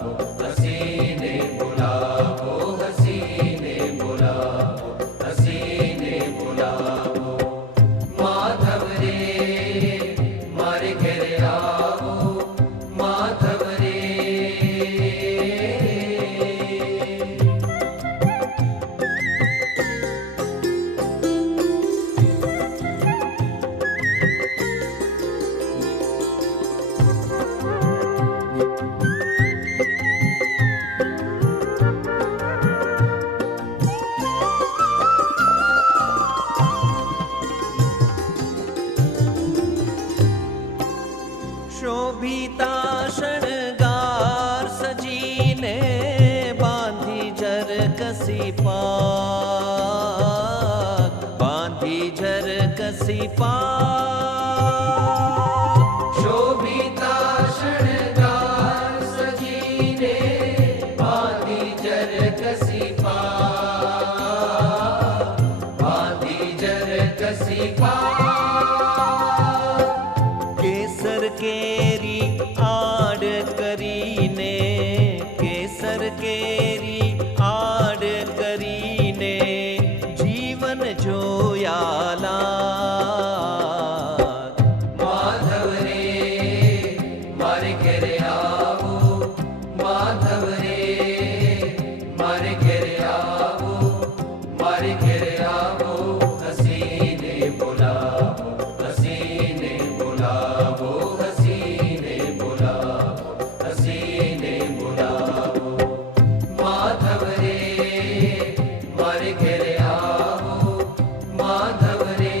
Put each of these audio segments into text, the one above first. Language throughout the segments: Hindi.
बुलावो, हसीने बुलावो, हसीने बुलावो, हसीने बुलावो। माधव रे मारे घेरे आवो, माधव रे। शोभिता शृंगार सजीने बांधी झर कसी पाग, बांधी झर कसी पाग। शोभिता शृंगार सजीने बांधी जर कसी पाग, बांधी जर कसी पाग। केसर केरी आड़ करीने, केसर केरी आड़ करीने जीवन जोयाला। माधव रे मारे घेरे आवो, माधव रे मारे घेरे आवो, मारे घेरे आवो। हसीने बुलावो, हसीने बुलावो, हसीने बुलावो, हसीने बुलावो। माधव रे मारे घेरे आवो, माधव रे।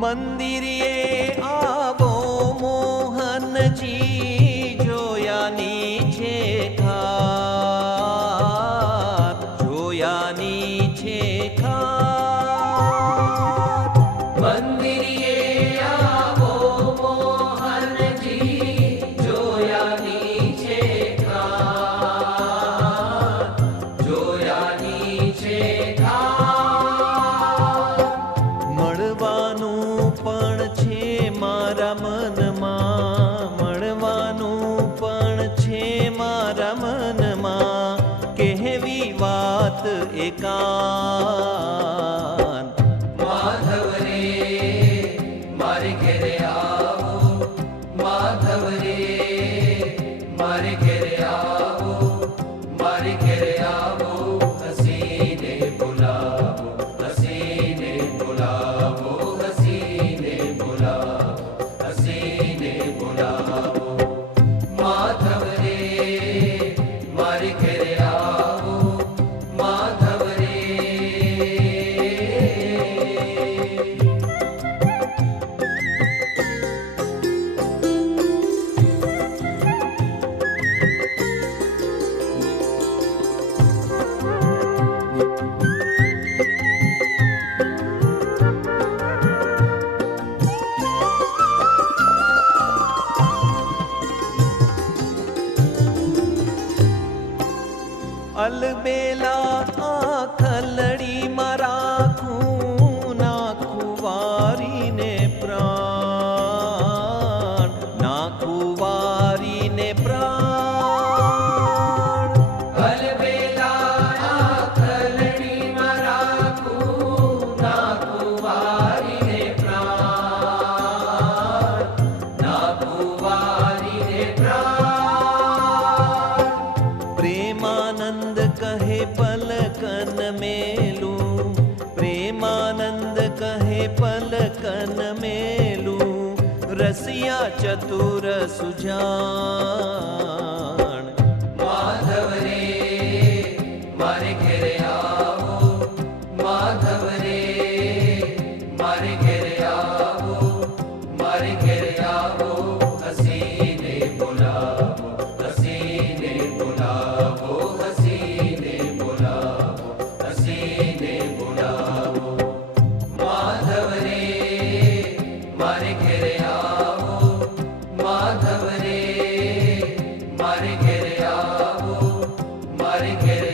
મંદિરે આવો મોહનજી, જોયાની છે ખાત, જોયાની છે ખાત। મંદિરે આવો મોહનજી, જોયાની છે ખાત, જોયાની છે ખાત। મળવાનું પણ છે મારા મનમાં, મળવાનું પણ છે મારા મનમાં, કહેવી વાત એકાંત। माधव रे मारे घेरे आवो, माधव रे मारे घेरे आवो, मारे घेरे आवो। हसीने बुलावो, हसीने बुलावो, हसीने बुलावो, हसीने बुलावो। माधव रे मारे घेरे आवो, माधव रे। अलबेला आखलड़ी मराखूं, नाखूं वारीने प्राण, नाखूं वारीने प्राण। अलबेला आखलड़ी मराखूं, नाखूं वारीने प्राण, नाखूं वारीने प्राण। प्रेमानंद कहे पलकन मेलूं, प्रेमानंद कहे पलकन मेलूं, रसिया चतुर सुजान। माधव रे मारे घेरे आवो, माधव रे मारे घेरे आवो, मारे घेरे आवो। हसीने बुलावो, हसीने बुलावो, મારે ઘેર